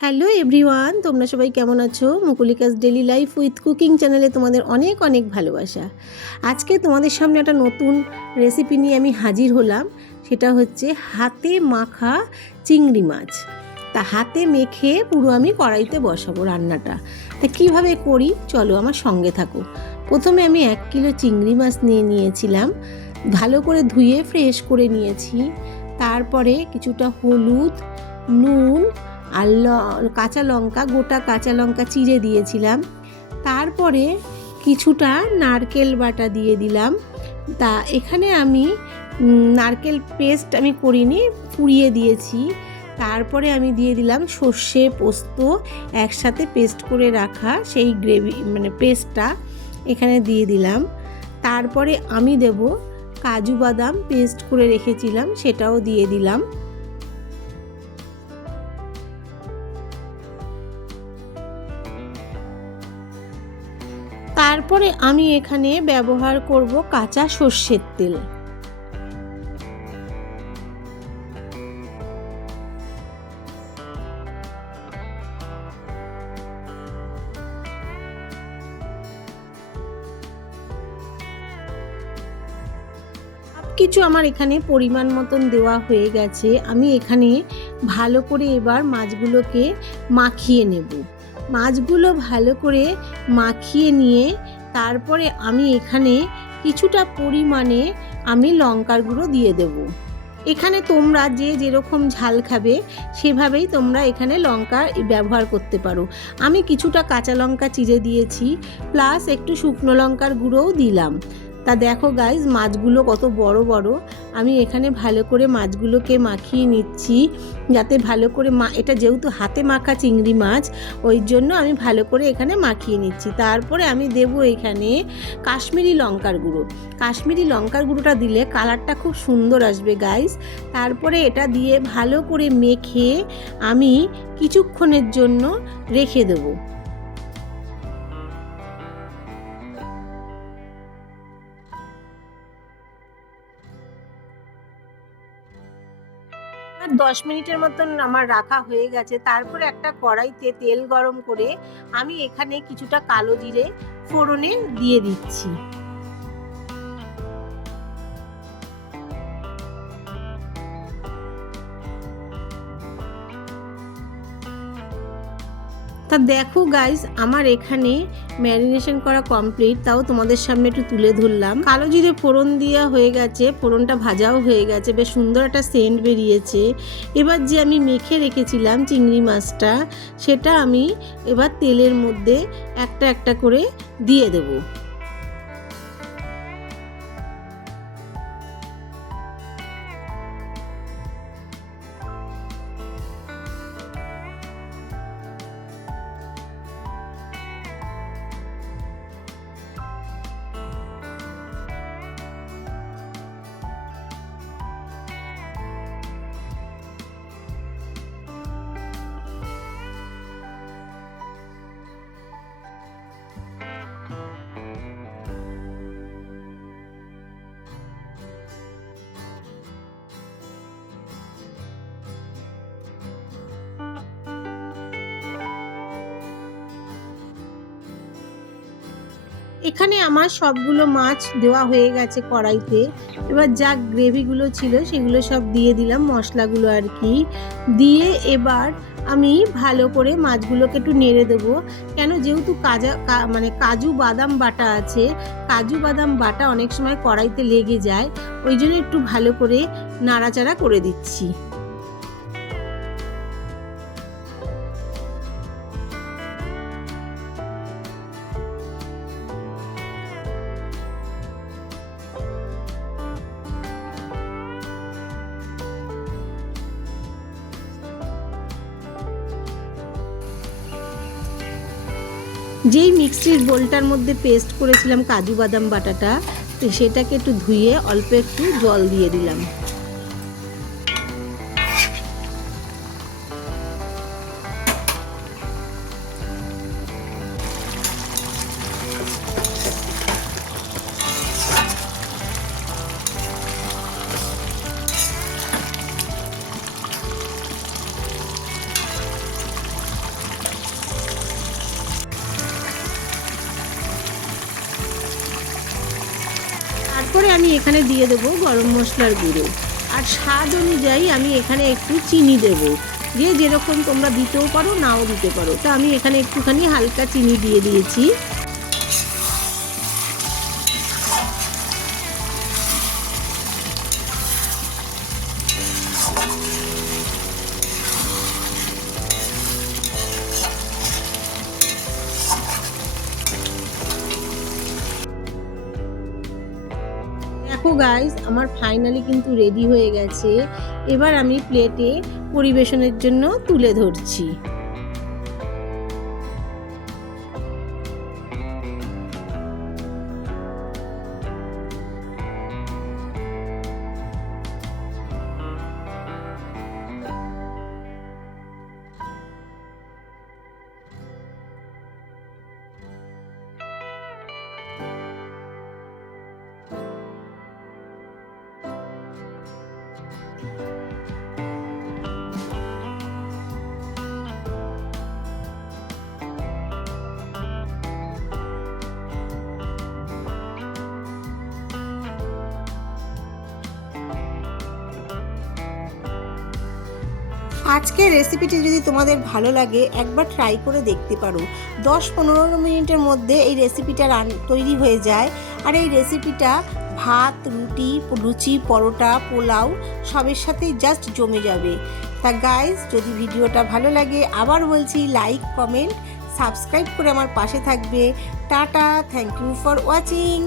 Hello everyone, তোমরা সবাই কেমন আছো? Mukulika's daily life with cooking চ্যানেলে তোমাদের অনেক অনেক ভালোবাসা। আজকে তোমাদের সামনে একটা নতুন রেসিপি নিয়ে আমি হাজির হলাম। সেটা হচ্ছে হাতে মাখা চিংড়ি মাছ। তা হাতে মেখে পুরো আমি কড়াইতে বসাবো রান্নাটা। তা কীভাবে করি চলো আমার সঙ্গে থাকো। প্রথমে আমি 1 কিলো চিংড়ি মাছ নিয়ে নিয়েছিলাম, ভালো করে ধুয়ে ফ্রেশ করে নিয়েছি। তারপরে কিছুটা হলুদ, নুন আর কাঁচা লঙ্কা, গোটা কাঁচা লঙ্কা চিড়ে দিয়েছিলাম। তারপরে কিছুটা নারকেল বাটা দিয়ে দিলাম। তা এখানে আমি নারকেল পেস্ট আমি করিনি, পুড়িয়ে দিয়েছি। তারপরে আমি দিয়ে দিলাম সর্ষে পোস্ত একসাথে পেস্ট করে রাখা সেই গ্রেভি পেস্টটা এখানে দিয়ে দিলাম। তারপরে আমি দেব কাজু বাদাম পেস্ট করে রেখেছিলাম, সেটাও দিয়ে দিলাম। তারপরে আমি এখানে ব্যবহার করব কাঁচা সর্ষের তেল। কিছু আমার এখানে পরিমাণ মতন দেওয়া হয়ে গেছে। আমি এখানে ভালো করে এবার মাছগুলোকে মাখিয়ে নেব। মাছগুলো ভালো করে মাখিয়ে নিয়ে তারপরে আমি এখানে কিছুটা পরিমাণে আমি লঙ্কার গুঁড়ো দিয়ে দেব। এখানে তোমরা যে যেরকম ঝাল খাবে সেভাবেই তোমরা এখানে লঙ্কা ব্যবহার করতে পারো। আমি কিছুটা কাঁচা লঙ্কা চিড়ে দিয়েছি, প্লাস একটু শুকনো লঙ্কার গুঁড়োও দিলাম। তা দেখো গাইজ, মাছগুলো কত বড় বড়। আমি এখানে ভালো করে মাছগুলোকে মাখিয়ে নিচ্ছি, যাতে ভালো করে এটা যেহেতু হাতে মাখা চিংড়ি মাছ, ওই জন্য আমি ভালো করে এখানে মাখিয়ে নিচ্ছি। তারপরে আমি দেব এখানে কাশ্মীরি লঙ্কার গুঁড়ো। কাশ্মীরি লঙ্কার গুঁড়োটা দিলে কালারটা খুব সুন্দর আসবে গাইজ। তারপরে এটা দিয়ে ভালো করে মেখে আমি কিছুক্ষণের জন্য রেখে দেবো। 10 মিনিটের মতন আমার রাখা হয়ে গেছে। তারপরে একটা কড়াইতে তেল গরম করে আমি এখানে কিছুটা কালো জিরে ফোড়নে দিয়ে দিচ্ছি। তা দেখো গাইজ, আমার এখানে ম্যারিনেশন করা কমপ্লিট, তাও তোমাদের সামনে একটু তুলে ধরলাম। কালো জিরে ফোড়ন দেওয়া হয়ে গেছে, ফোড়নটা ভাজাও হয়ে গেছে, বেশ সুন্দর একটা সেন্ট বেরিয়েছে। এবার যে আমি মেখে রেখেছিলাম চিংড়ি মাছটা, সেটা আমি এবার তেলের মধ্যে একটা একটা করে দিয়ে দেবো। এখানে আমার সবগুলো মাছ দেওয়া হয়ে গেছে কড়াইতে। এবার যা গ্রেভিগুলো ছিল সেগুলো সব দিয়ে দিলাম, মশলাগুলো আর কি দিয়ে। এবার আমি ভালো করে মাছগুলোকে একটু নেড়ে দেবো, কেন যেহেতু কাজু বাদাম বাটা আছে, কাজু বাদাম বাটা অনেক সময় কড়াইতে লেগে যায়, ওই জন্য একটু ভালো করে নাড়াচাড়া করে দিচ্ছি। যেই মিক্সির বোলটার মধ্যে পেস্ট করেছিলাম কাজু বাদাম বাটাটা, সেটাকে একটু ধুয়ে অল্প একটু জল দিয়ে দিলাম। এরপরে আমি এখানে দিয়ে দেবো গরম মশলার গুঁড়ো, আর স্বাদ অনুযায়ী আমি এখানে একটু চিনি দেবো, যে যেরকম তোমরা দিতেও পারো নাও দিতে পারো। তো আমি এখানে একটুখানি হালকা চিনি দিয়ে দিয়েছি। দেখো গাইস, আমার ফাইনালি কিন্তু রেডি হয়ে গেছে। এবার আমি প্লেটে পরিবেশনের জন্য তুলে ধরছি। আজকের রেসিপিটি যদি তোমাদের ভালো লাগে একবার ট্রাই করে দেখতে পারো। 10-15 মিনিটের মধ্যে এই রেসিপিটা তৈরি হয়ে যায়। আর এই রেসিপিটা ভাত, রুটি, লুচি, পরোটা, পোলাও সবের সাথেই জাস্ট জমে যাবে। তা গাইস, যদি ভিডিওটা ভালো লাগে আবার বলছি লাইক, কমেন্ট, সাবস্ক্রাইব করে আমার পাশে থাকবে। Tata, thank you for watching.